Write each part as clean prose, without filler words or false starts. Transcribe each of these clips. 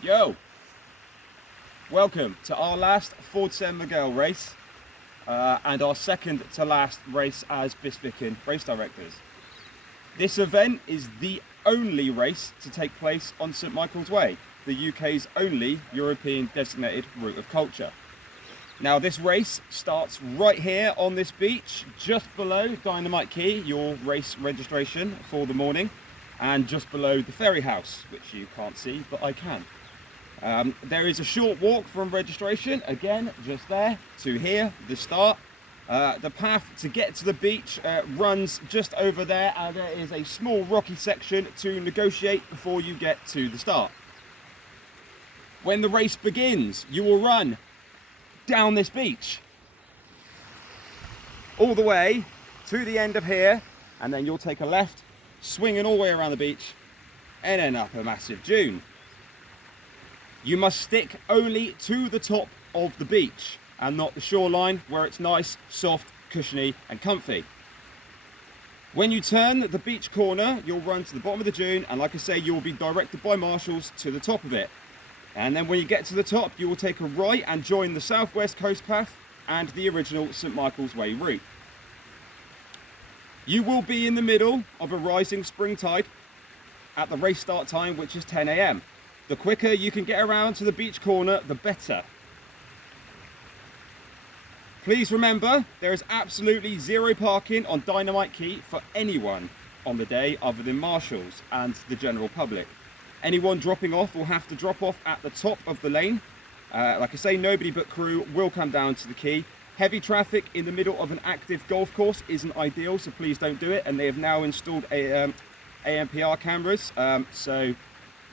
Yo! Welcome to our last FSM Miguel race and our second to last race as Bys Vyken race directors. This event is the only race to take place on St Michael's Way, the UK's only European designated route of culture. Now this race starts right here on this beach, just below Dynamite Quay, your race registration for the morning, and just below the ferry house, which you can't see, but I can. There is a short walk from registration, again, just there, to here, the start. The path to get to the beach runs just over there, and there is a small rocky section to negotiate before you get to the start. When the race begins, you will run down this beach, all the way to the end of here, and then you'll take a left, swinging all the way around the beach, and then up a massive dune. You must stick only to the top of the beach and not the shoreline where it's nice, soft, cushiony and comfy. When you turn the beach corner, you'll run to the bottom of the dune, and like I say, you will be directed by marshals to the top of it. And then when you get to the top, you will take a right and join the southwest coast path and the original St Michael's Way route. You will be in the middle of a rising spring tide at the race start time, which is 10 AM. The quicker you can get around to the beach corner, the better. Please remember, there is absolutely zero parking on Dynamite Quay for anyone on the day other than marshals and the general public. Anyone dropping off will have to drop off at the top of the lane. Like I say, nobody but crew will come down to the quay. Heavy traffic in the middle of an active golf course isn't ideal, so please don't do it. And they have now installed AMPR cameras, so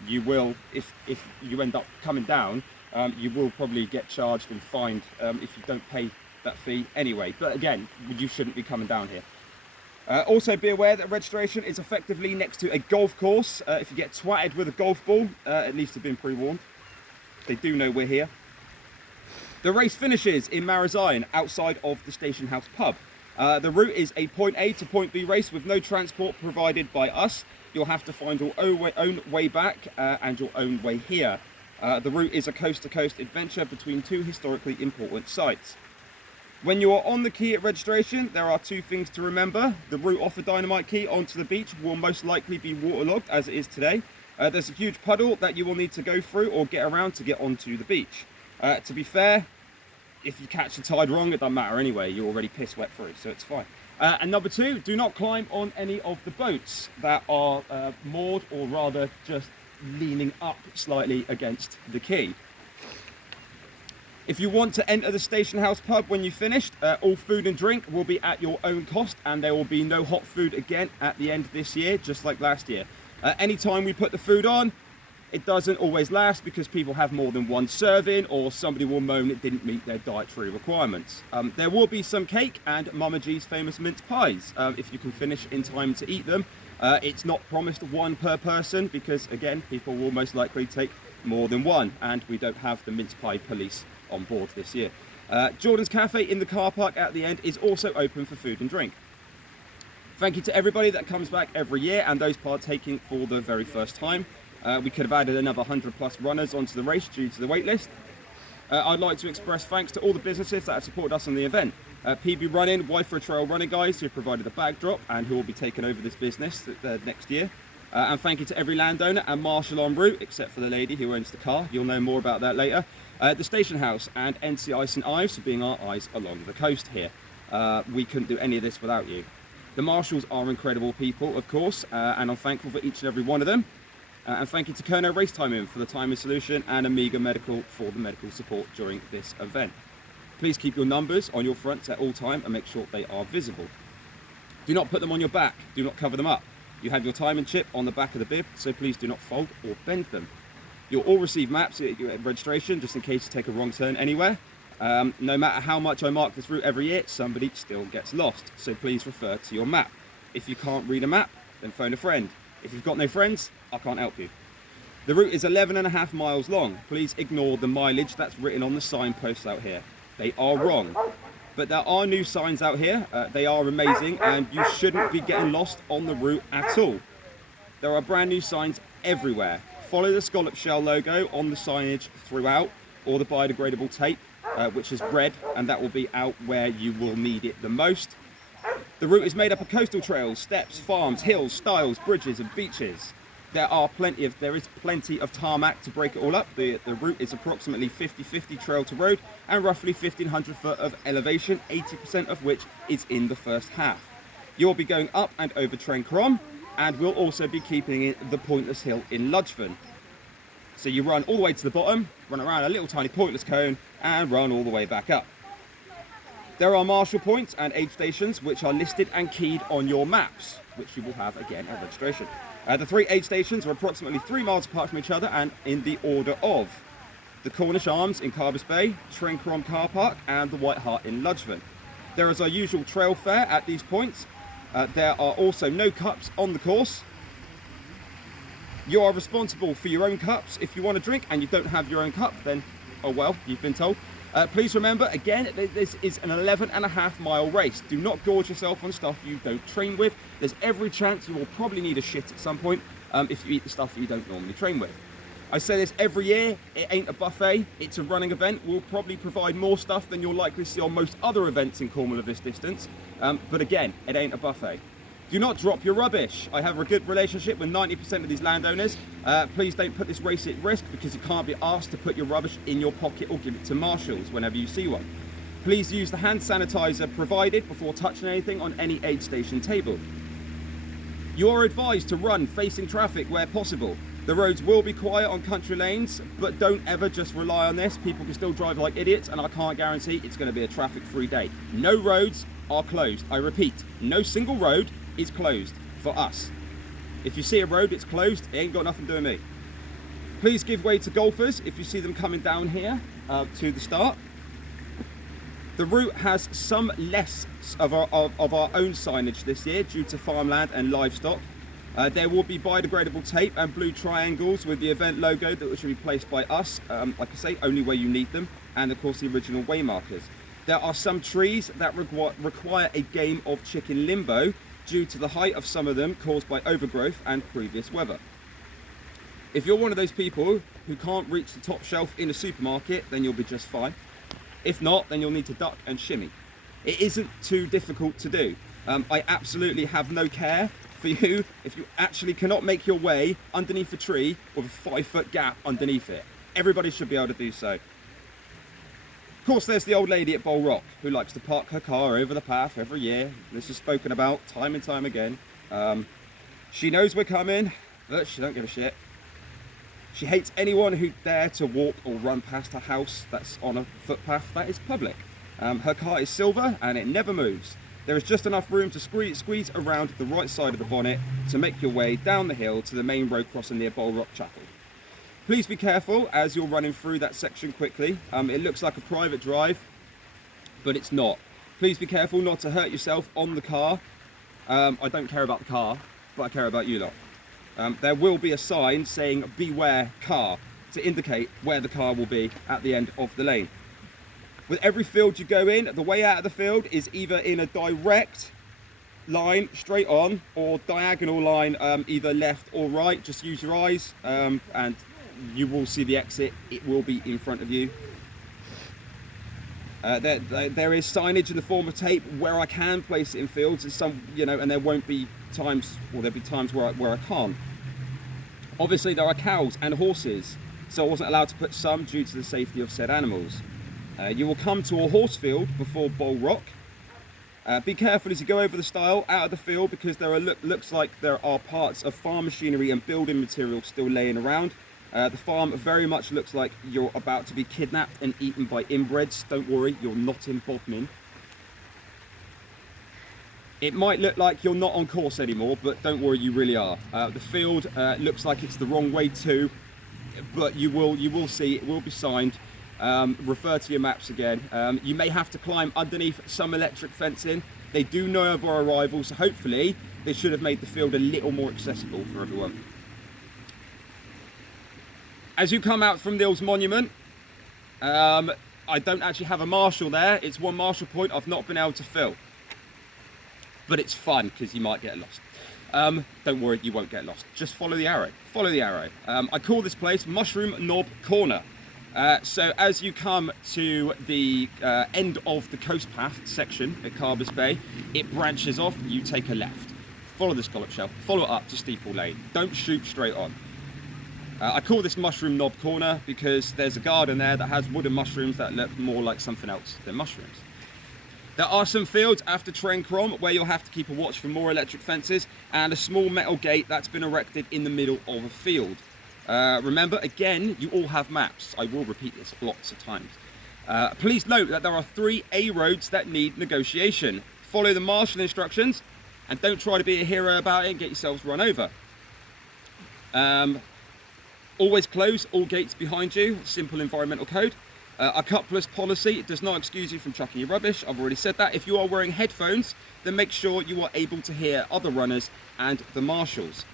you will, if you end up coming down, you will probably get charged and fined if you don't pay that fee anyway. But again, you shouldn't be coming down here. Also be aware that registration is effectively next to a golf course. If you get twatted with a golf ball, it needs to have been pre-warned. They do know we're here. The race finishes in Marazion, outside of the Station House pub. The route is a point A to point B race with no transport provided by us. You'll have to find your own way back and your own way here. The route is a coast-to-coast adventure between two historically important sites. When you are on the quay at registration, there are two things to remember. The route off of Dynamite Quay onto the beach will most likely be waterlogged, as it is today. There's a huge puddle that you will need to go through or get around to get onto the beach. To be fair, if you catch the tide wrong, it doesn't matter anyway. You're already piss wet through, so it's fine. And number two, do not climb on any of the boats that are moored, or rather just leaning up slightly against the quay. If you want to enter the Station House pub when you've finished, all food and drink will be at your own cost, and there will be no hot food again at the end this year, just like last year. Anytime we put the food on, it doesn't always last because people have more than one serving, or somebody will moan it didn't meet their dietary requirements. There will be some cake and Mama G's famous mince pies if you can finish in time to eat them. It's not promised one per person because, again, people will most likely take more than one, and we don't have the mince pie police on board this year. Jordan's Cafe in the car park at the end is also open for food and drink. Thank you to everybody that comes back every year and those partaking for the very first time. We could have added another 100 plus runners onto the race due to the wait list. I'd like to express thanks to all the businesses that have supported us on the event. PB Running, Wife for a Trail Running guys who provided the backdrop and who will be taking over this business next year. And thank you to every landowner and marshal en route, except for the lady who owns the car. You'll know more about that later. The Station House and NCI St Ives for being our eyes along the coast here. We couldn't do any of this without you. The marshals are incredible people, of course, and I'm thankful for each and every one of them. And thank you to Kerno Race Timing for the timing solution and Amiga Medical for the medical support during this event. Please keep your numbers on your fronts at all time and make sure they are visible. Do not put them on your back, do not cover them up. You have your timing chip on the back of the bib, so please do not fold or bend them. You'll all receive maps at your registration just in case you take a wrong turn anywhere. No matter how much I mark this route every year, somebody still gets lost, so please refer to your map. If you can't read a map, then phone a friend. If you've got no friends, I can't help you. The route is 11.5 miles long. Please ignore the mileage that's written on the signposts out here. They are wrong. But there are new signs out here. They are amazing, and you shouldn't be getting lost on the route at all. There are brand new signs everywhere. Follow the scallop shell logo on the signage throughout, or the biodegradable tape, which is red, and that will be out where you will need it the most. The route is made up of coastal trails, steps, farms, hills, stiles, bridges and beaches. There is plenty of tarmac to break it all up. The route is approximately 50-50 trail to road and roughly 1,500 foot of elevation, 80% of which is in the first half. You'll be going up and over Tren Crom, and we'll also be keeping it the pointless hill in Ludgvan. So you run all the way to the bottom, run around a little tiny pointless cone, and run all the way back up. There are marshal points and aid stations which are listed and keyed on your maps, which you will have again at registration. The 3 aid stations are approximately 3 miles apart from each other and in the order of the Cornish Arms in Carbis Bay, Tren Crom Car Park and the White Hart in Ludgvan. There is our usual trail fare at these points. There are also no cups on the course. You are responsible for your own cups. If you want to drink and you don't have your own cup, then, oh well, you've been told. Please remember, again, this is an 11.5-mile race. Do not gorge yourself on stuff you don't train with. There's every chance you will probably need a shit at some point if you eat the stuff that you don't normally train with. I say this every year, it ain't a buffet, it's a running event. We'll probably provide more stuff than you'll likely see on most other events in Cornwall of this distance. But again, it ain't a buffet. Do not drop your rubbish. I have a good relationship with 90% of these landowners. Please don't put this race at risk because you can't be asked to put your rubbish in your pocket or give it to marshals whenever you see one. Please use the hand sanitizer provided before touching anything on any aid station table. You are advised to run facing traffic where possible. The roads will be quiet on country lanes, but don't ever just rely on this. People can still drive like idiots, and I can't guarantee it's going to be a traffic-free day. No roads are closed. I repeat, no single road is closed for us. If you see a road it's closed, it ain't got nothing to do with me. Please give way to golfers if you see them coming down here to the start. The route has some less of our own signage this year due to farmland and livestock. There will be biodegradable tape and blue triangles with the event logo that should be placed by us, like I say, only where you need them, and of course the original way markers. There are some trees that require a game of chicken limbo due to the height of some of them caused by overgrowth and previous weather. If you're one of those people who can't reach the top shelf in a supermarket, then you'll be just fine. If not, then you'll need to duck and shimmy. It isn't too difficult to do. I absolutely have no care for you if you actually cannot make your way underneath a tree with a 5-foot gap underneath it. Everybody should be able to do so. Of course, there's the old lady at Bowl Rock who likes to park her car over the path every year. This is spoken about time and time again. She knows we're coming, but she don't give a shit. She hates anyone who dare to walk or run past her house that's on a footpath that is public. Her car is silver and it never moves. There is just enough room to squeeze around the right side of the bonnet to make your way down the hill to the main road crossing near Bowl Rock Chapel. Please be careful as you're running through that section quickly. It looks like a private drive, but it's not. Please be careful not to hurt yourself on the car. I don't care about the car, but I care about you lot. There will be a sign saying beware car to indicate where the car will be at the end of the lane. With every field you go in, the way out of the field is either in a direct line straight on or diagonal line, either left or right. Just use your eyes and you will see the exit. It will be in front of you. There is signage in the form of tape where I can place it in fields, and some, and there won't be times, or there'll be times where I can't. Obviously, there are cows and horses, so I wasn't allowed to put some due to the safety of said animals. You will come to a horse field before Bowl Rock. Be careful as you go over the stile out of the field because there looks like there are parts of farm machinery and building material still laying around. The farm very much looks like you're about to be kidnapped and eaten by inbreds. Don't worry, you're not in Bodmin. It might look like you're not on course anymore, but don't worry, you really are. The field looks like it's the wrong way too, but you will see, it will be signed. Refer to your maps again. You may have to climb underneath some electric fencing. They do know of our arrival, so hopefully they should have made the field a little more accessible for everyone. As you come out from Neil's Monument, I don't actually have a marshal there. It's one marshal point I've not been able to fill. But it's fun because you might get lost. don't worry, you won't get lost. Just follow the arrow. Follow the arrow. I call this place Mushroom Knob Corner. So as you come to the end of the coast path section at Carbis Bay, it branches off, you take a left. Follow the scallop shell, follow it up to Steeple Lane. Don't shoot straight on. I call this Mushroom Knob Corner because there's a garden there that has wooden mushrooms that look more like something else than mushrooms. There are some fields after Trencrom where you'll have to keep a watch for more electric fences and a small metal gate that's been erected in the middle of a field. Remember, again, you all have maps. I will repeat this lots of times. Please note that there are 3 A roads that need negotiation. Follow the marshal instructions and don't try to be a hero about it and get yourselves run over. Always close all gates behind you. Simple environmental code. A cutlass policy does not excuse you from chucking your rubbish. I've already said that. If you are wearing headphones, then make sure you are able to hear other runners and the marshals.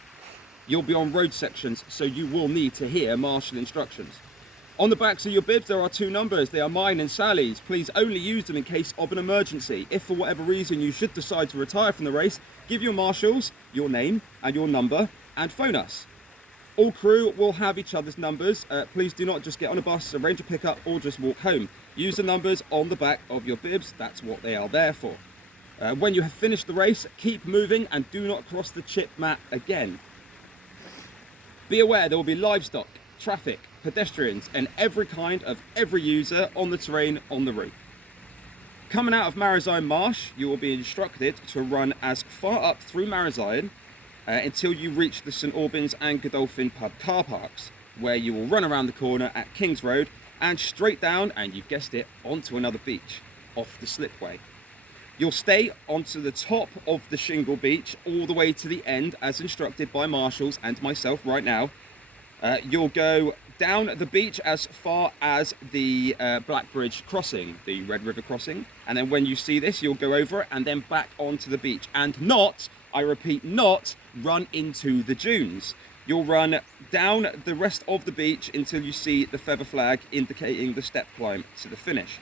You'll be on road sections, so you will need to hear marshal instructions. On the backs of your bibs, there are 2 numbers. They are mine and Sally's. Please only use them in case of an emergency. If for whatever reason you should decide to retire from the race, give your marshals your name and your number and phone us. All crew will have each other's numbers. Please do not just get on a bus, arrange a pickup, or just walk home. Use the numbers on the back of your bibs. That's what they are there for. When you have finished the race, keep moving and do not cross the chip mat again. Be aware there will be livestock, traffic, pedestrians, and every kind of every user on the terrain on the route. Coming out of Marazion Marsh, you will be instructed to run as far up through Marazion until you reach the St Albans and Godolphin pub car parks, where you will run around the corner at Kings Road and straight down, and you've guessed it, onto another beach, off the slipway. You'll stay onto the top of the shingle beach all the way to the end as instructed by marshals and myself right now. You'll go down the beach as far as the Black Bridge crossing, the Red River crossing, and then when you see this you'll go over it and then back onto the beach and not, I repeat, not run into the dunes. You'll run down the rest of the beach until you see the feather flag indicating the step climb to the finish.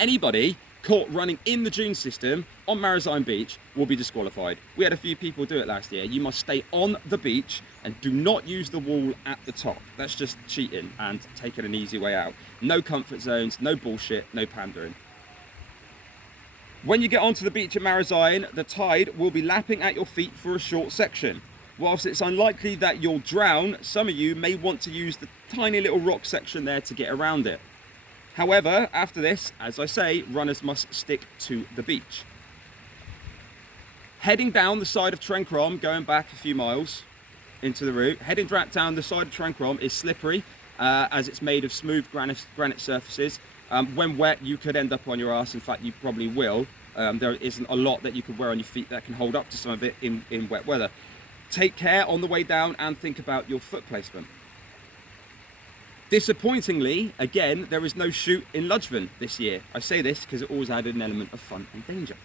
Anybody caught running in the dune system on Marazion Beach will be disqualified. We had a few people do it last year. You must stay on the beach and do not use the wall at the top. That's just cheating and taking an easy way out. No comfort zones, no bullshit, no pandering. When you get onto the beach at Marazion, the tide will be lapping at your feet for a short section. Whilst it's unlikely that you'll drown, some of you may want to use the tiny little rock section there to get around it. However, after this, as I say, runners must stick to the beach. Heading down the side of Trencrom, going back a few miles into the route, heading down the side of Trencrom is slippery as it's made of smooth granite surfaces. When wet, you could end up on your ass. In fact, you probably will. There isn't a lot that you could wear on your feet that can hold up to some of it in wet weather. Take care on the way down and think about your foot placement. Disappointingly, again, there is no shoot in Ludgvan this year. I say this because it always added an element of fun and danger.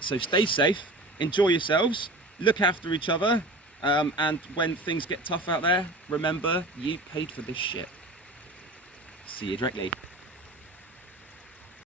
So stay safe, enjoy yourselves, look after each other, and when things get tough out there, remember, you paid for this shit. See you directly.